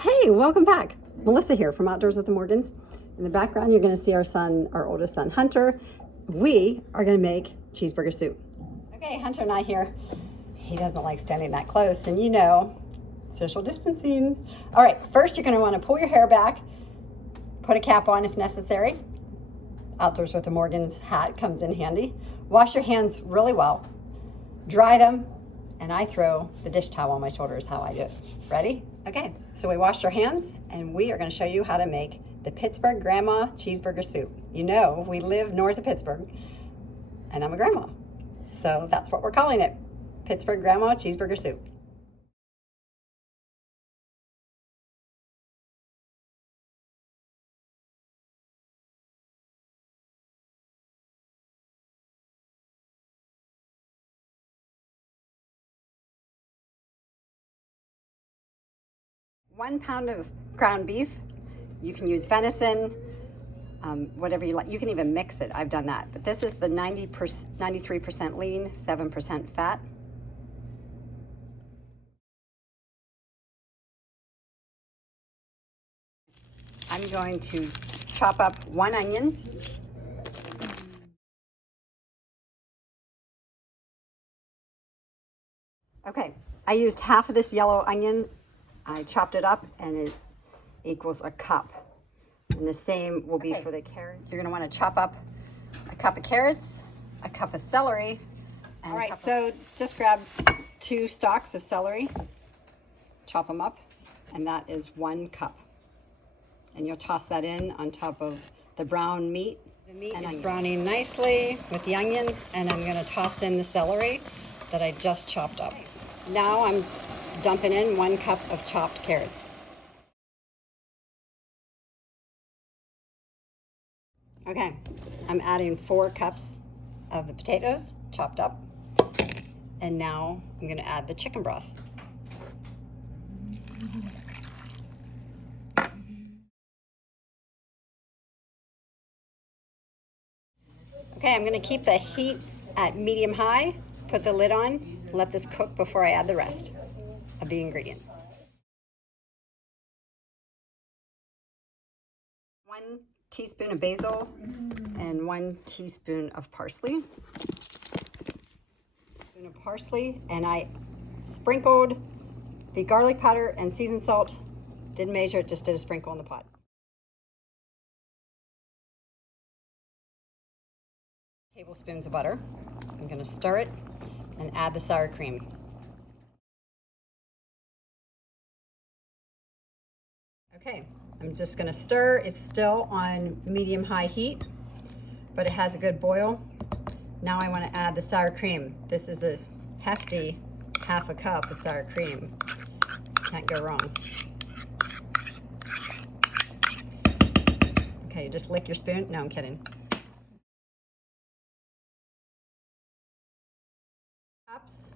Hey, welcome back. Melissa here from Outdoors with the Morgans. In the background, you're going to see our son, our oldest son, Hunter. We are going to make cheeseburger soup. Okay, Hunter and I here. He doesn't like standing that close, and you know, social distancing. All right, first you're going to want to pull your hair back, put a cap on if necessary. Outdoors with the Morgans hat comes in handy. Wash your hands really well, dry them, and I throw the dish towel on my shoulders, how I do it. Ready? Okay, so we washed our hands and we are going to show you how to make the Pittsburgh Grandma Cheeseburger Soup. You know, we live north of Pittsburgh and I'm a grandma. So that's what we're calling it, Pittsburgh Grandma Cheeseburger Soup. One pound of ground beef. You can use venison, whatever you like. You can even mix it. I've done that. But this is the 93% lean, 7% fat. I'm going to chop up one onion. Okay, I used half of this yellow onion. I chopped it up and it equals a cup. And the same will be for the carrots. You're gonna wanna chop up a cup of carrots, a cup of celery. And all right, so just grab 2 stalks of celery, chop them up, and that is 1 cup. And you'll toss that in on top of the brown meat. The meat is browning nicely with the onions, and I'm gonna toss in the celery that I just chopped up. Now I'm dumping in 1 cup of chopped carrots. Okay, I'm adding 4 cups of the potatoes chopped up. And now I'm gonna add the chicken broth. Okay, I'm gonna keep the heat at medium high, put the lid on, let this cook before I add the rest of the ingredients. 1 teaspoon of basil and 1 teaspoon of parsley. And I sprinkled the garlic powder and seasoned salt. Didn't measure it, just did a sprinkle in the pot. Tablespoons of butter. I'm going to stir it and add the sour cream. Okay, I'm just gonna stir. It's still on medium-high heat, but it has a good boil. Now I wanna add the sour cream. This is a hefty half a cup of sour cream. Can't go wrong. Okay, you just lick your spoon. No, I'm kidding. Cups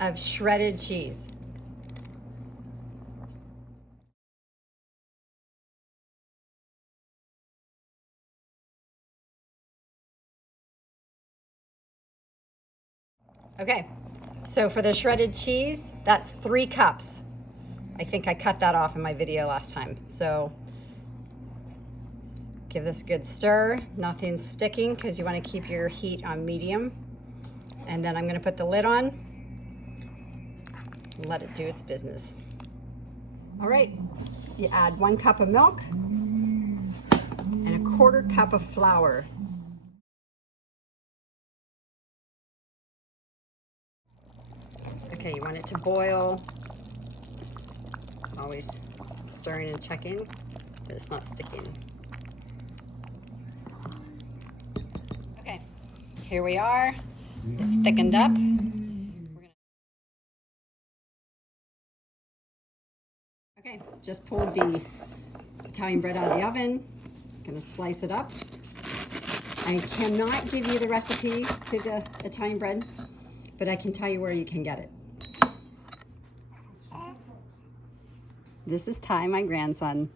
of shredded cheese. Okay, so for the shredded cheese, that's 3 cups. I think I cut that off in my video last time. So give this a good stir. Nothing's sticking because you want to keep your heat on medium. And then I'm going to put the lid on and let it do its business. All right, you add 1 cup of milk and a 1/4 cup of flour. Okay, you want it to boil. Always stirring and checking that it's not sticking. Okay, here we are. It's thickened up. Okay, just pulled the Italian bread out of the oven. Gonna slice it up. I cannot give you the recipe to the Italian bread, but I can tell you where you can get it. This is Ty, my grandson.